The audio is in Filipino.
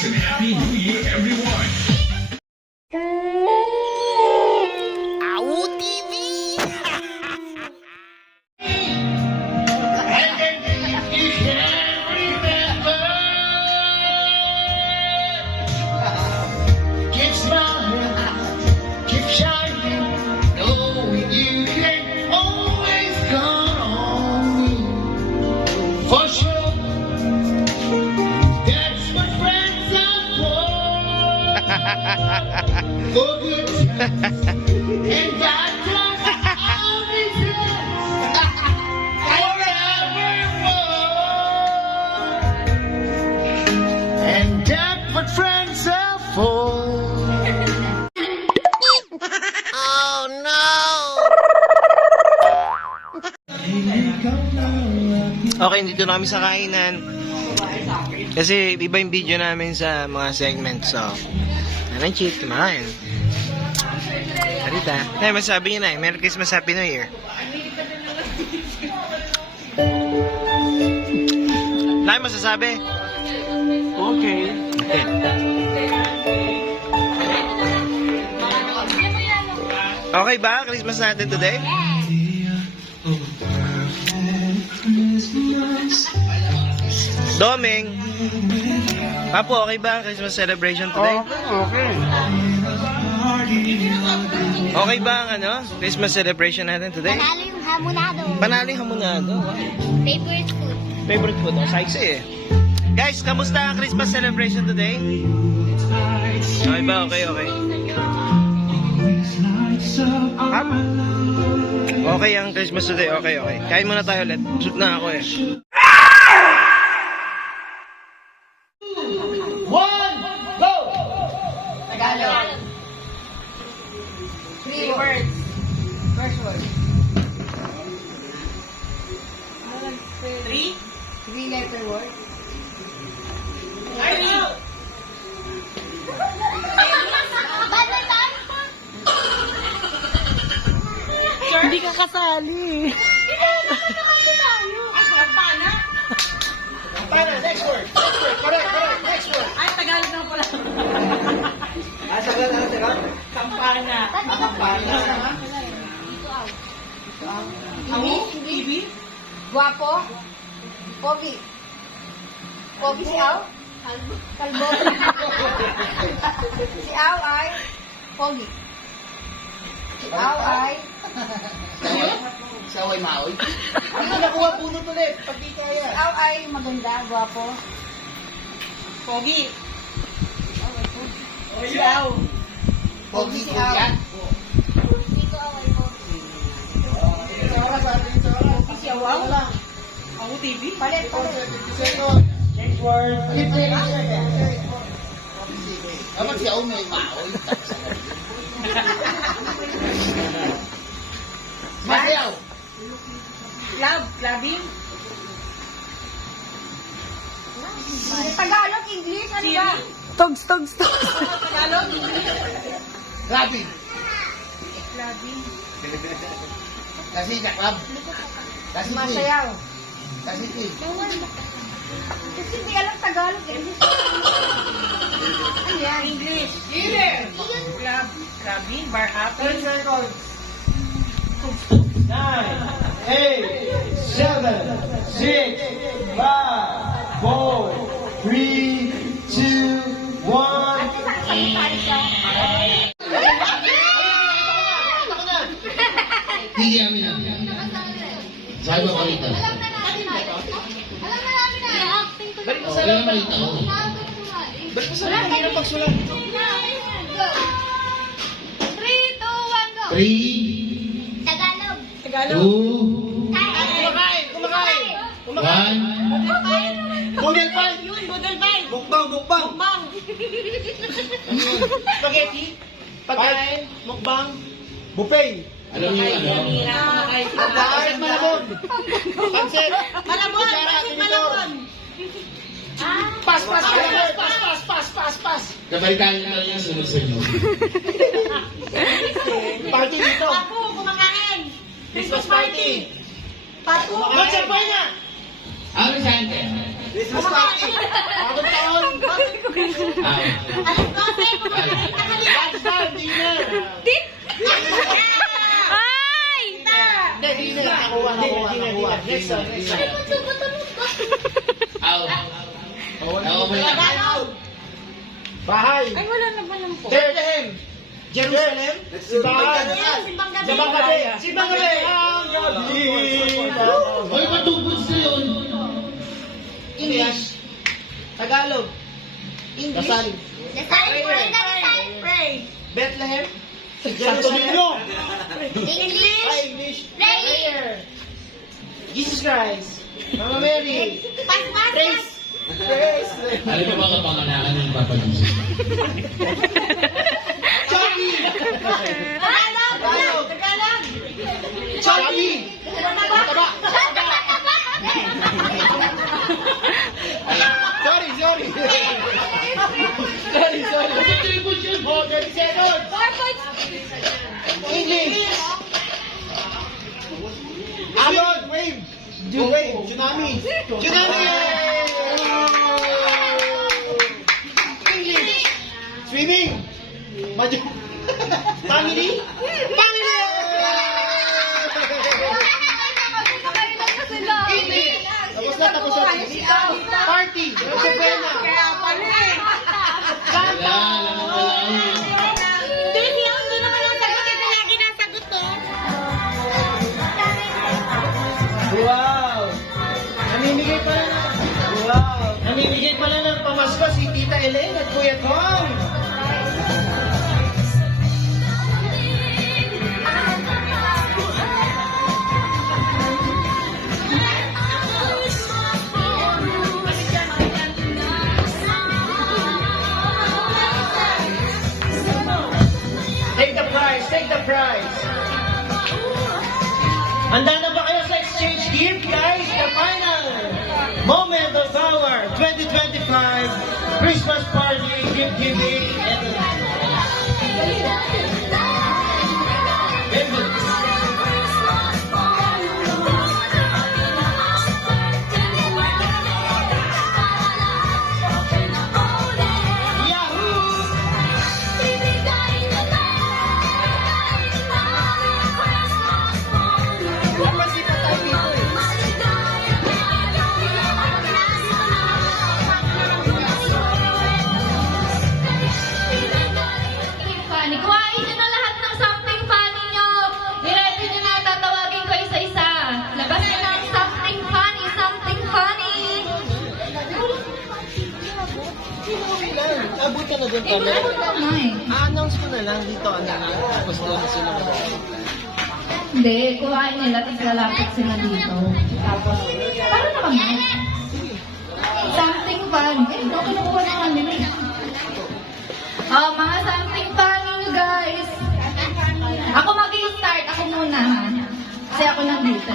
And Happy New Year, everyone! AWU TV! Keep smiling, keep shining, knowing you can always count on me. For sure, that's what friends are for. For good times, and God bless all these years. Forevermore. And that's what friends are for. Oh no! Okay, dito na kami sa kainan. Kasi iba yung video namin sa mga segments. So, anong cheat? Kumakain. Harita. Nay, masabi niyo na. Merry Christmas, Happy New Year. Nay, masasabi? Okay. Okay ba? Christmas natin today? Doming. Papo, okay ba ang Christmas celebration today? Okay. Okay ba ang Christmas celebration natin today? Panalo yung hamonado. Panalo yung hamonado. Favorite food. Favorite food. Oh, saiksi eh. Guys, kamusta ang Christmas celebration today? Okay ba? Okay. Okay ang Christmas today. Okay. Kain muna tayo ulit. Shoot na ako eh. One, go! Tagalog. 3 words. First word. 3? 3-letter word. Hindi ka kasali. Para, next word. Correct. Next word. Ay, Tagalog na pala. Sagal. Kampana. Bibi? Guwapo. Pogi. Pogi si Au? Kalbo. Si Au ay pogi. Si Au ay Sa way maoy. Ano nakuha punot ulit? Pag di si kaya. Au ay maganda, guwapo. Pogi. Siyaw. Pogi Si ko Au. yan. Si Au ay pogi. Pogi siyaw. AWU TV? Palit. Next word. Dapat siya may maoy. Masayaw. Club. Clubbing? Tagalog, English, ano ba? Togs. Tagalog? Clubbing. Clubbing. Kasi sa club. Kasi Masayaw. Kasi Kasi hindi alam Tagalog, English. Ano yan? English. Club. Clubbing. Bar hopping. 10 seconds. 9, 8, 7, 6, 5, 4, 3, 2, 1. Hindi amin na. Sabi mo kalita. Alam na namin na. Balik mo sa kalita. Balik mo sa namin. Hirap pagsulat. Go. 3, 2, 1, go. 3, Tagalog. 2, Kain. Kumakain. 1. Model 5. Yun, Budol Bay. Mukbang. Bang. Spaghetti. Pagkain, mukbang, buffet. Alam niyo yung ano? Pagkain, malabon. Pansit. Malabon, pansit malabon. Pas. Kabalitaan niyo lang yung sunod sa inyo. Party dito. Papu, kumakain. Christmas party. Papu. Butcher boy na. Ano saan? Christmas party. Bagong taon. Alas 12, kumakain na kali. Lunchtime, dinner. Ay! Hindi, dinner. Nakuha. Next one. Ako mo yan. Tagalog. Bahay. Ay, wala naman ang po. Bethlehem. Jerusalem. Simbahan. Simbang gabi. Simbang gabi. Simbang gabi. Ang gabi. Hoy, matubos na yun. English. Tagalog. English. Dasal. Pray. Bethlehem. Jerusalem. English. English. Prayer. Jesus Christ. Mama Mary. Pas. Praise. Alam mo ba kapanganakan ng Papa Jesus? Chucky. Tagalog. Chucky. Taba. Sorry. Oh, 30 seconds. 4 points. English. Alon, wave. Tsunami. English. Swimming. Family. Tapos na. Party. Sabena. Wala, alam. Hindi naman ang sagot. Ito lagi nasagot to. Wow. Namimigay pala ng pamasko si Tita Elaine at Kuya Kong. Take the prize. Handa na ba kayo sa exchange gift, guys? The final moment of our 2025 Christmas party gift giving. Funny. Kuhain nyo na lahat ng something funny nyo. Niready nyo na, tatawagin ko isa-isa. Labas nyo na ang something funny, something funny. Abot ka na dun, Eh, wala ko naman eh. announce ko na lang dito. Tapos doon sila. Hindi, kuhain nila, tapos lalapit sila dito. Tapos, paano naman yun? Something funny. Eh, no, kinukuha na kami nila. Oh, mga something funny nyo, guys. Ako mag-i-start. Ako muna, ha? Kasi ako lang dito.